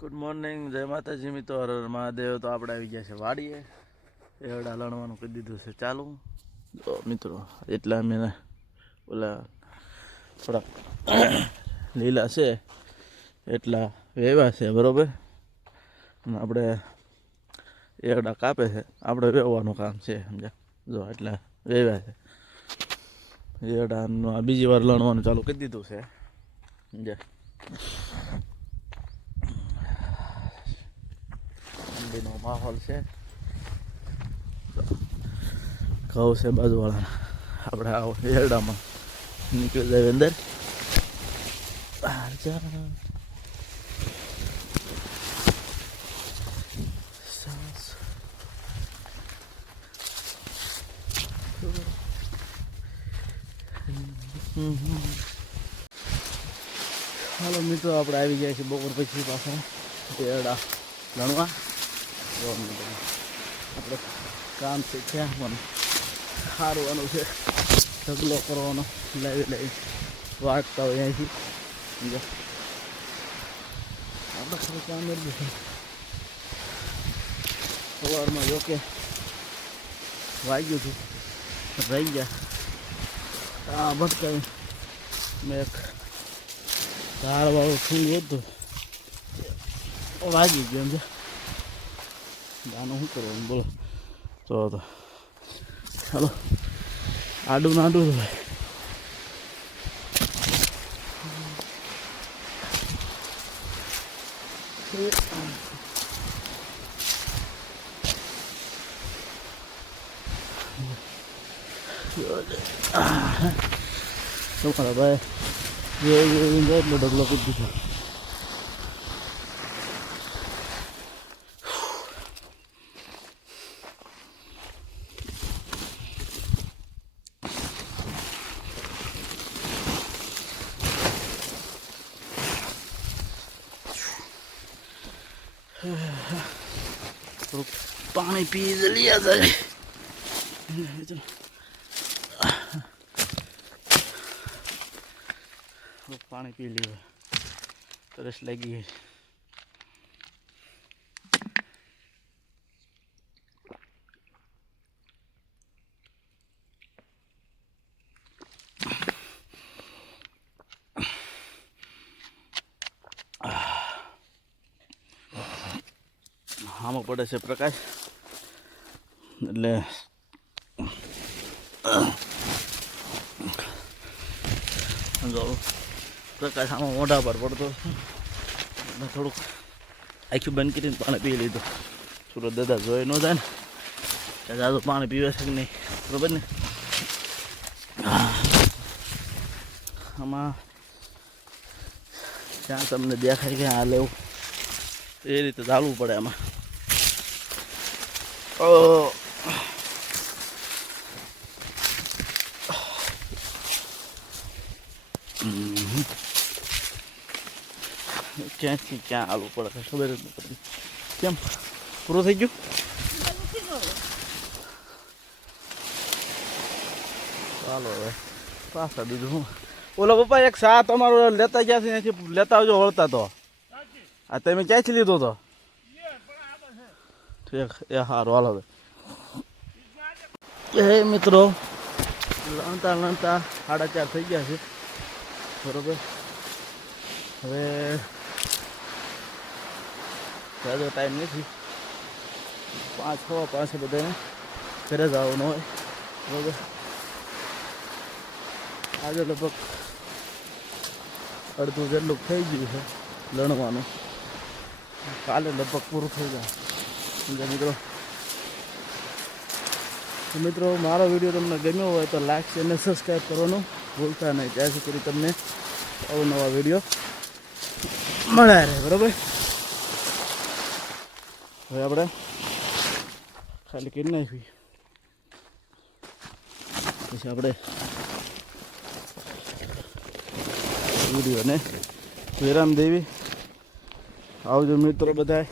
Good morning, જય માતાજી મિત્રો. હર હર મહાદેવ. તો આપણે આવી ગયા છે વાડીએ. એવડા લણવાનું કરી દીધું છે ચાલુ. તો મિત્રો એટલા મેં ઓલા થોડાક લીલા છે એટલા વેવા છે, બરાબર. અને આપણે એવડા કાપે છે, આપણે વેવવાનું કામ છે, સમજ્યા. જો એટલા વેવ્યા છે એવડાનું. આ બીજી વાર લણવાનું ચાલુ કરી દીધું છે, સમજ્યા. ઠંડીનો માહોલ છે, ઘઉં છે બાજુવાળાના. આપણે આવો એરડામાં નીકળી જાય અંદર. હાલો મિત્રો, આપણે આવી ગયા છીએ બપોર પછી પાછા એરડા લણવા. આપણે કામ શીખ્યા પણ સારવાનું છે, ઢગલો કરવાનો. લાવી વાટતા હોય અહીંથી આપણે ખાલી કામ એટલું છે. સવારમાં જોકે વાગ્યું હતું, રહી ગયા આ ભટકાવી. મેં એક ઝાડવાળું ફૂલ હતું, વાગી ગયો સમજે. આનું શું કરવાનું બોલો. તો ચાલો આડું નાડું ભાઈ. તમારા ભાઈ એટલો ઢગલો કરી દીધો. થોડુંક પાણી પી જલ્યા જાય. પાણી પી લીધું, તરસ લાગી ગઈ. આમાં પડે છે પ્રકાશ, એટલે પ્રકાશ આમાં મોઢા પર પડતો. થોડુંક આખી બંધ કરીને પાણી પી લીધું. સુરત દાદા જોઈ ન જાય ને કે દાદુ પાણી પીવે છે કે નહીં, બરોબર ને. આમાં જ્યાં તમને દેખાય કે આ લેવું એ રીતે ચાલવું પડે આમાં. ક્યાંથી ક્યાં હાલવું પડે ખબર જ નથી પડતી. કેમ પૂરું થઈ ગયું? ચાલો હવે પાછા બીજું હું. ઓલો પપ્પા એક સા તમારો લેતા ગયા છે, ત્યાંથી લેતા આવજો વળતા. તો આ તમે ક્યાંથી લીધો હતો? ઠીક, એ સારું હાલો. એ મિત્રો લણતા 4:30 થઈ ગયા છે, બરોબર. હવે જાજો ટાઈમ નથી, 5:15 બધાને ઘરે જવાનું હોય, બરોબર. આજે લગભગ અડધું જેટલું થઈ ગયું છે લણવાનું. કાલે લગભગ પૂરું થઈ જાય, સમજ્યા મિત્રો. મિત્રો મારો વિડીયો તમને ગમ્યો હોય તો લાઈક અને સબસ્ક્રાઈબ કરવાનું ભૂલતા નહીં, ત્યાં સુધી તમને અવનવા વિડીયો મળ્યા રહે, બરાબર. હવે આપણે ખાલી કરી નાખી, પછી આપણે વિડીયોને વિરામ દેવી. આવજો મિત્રો બધા.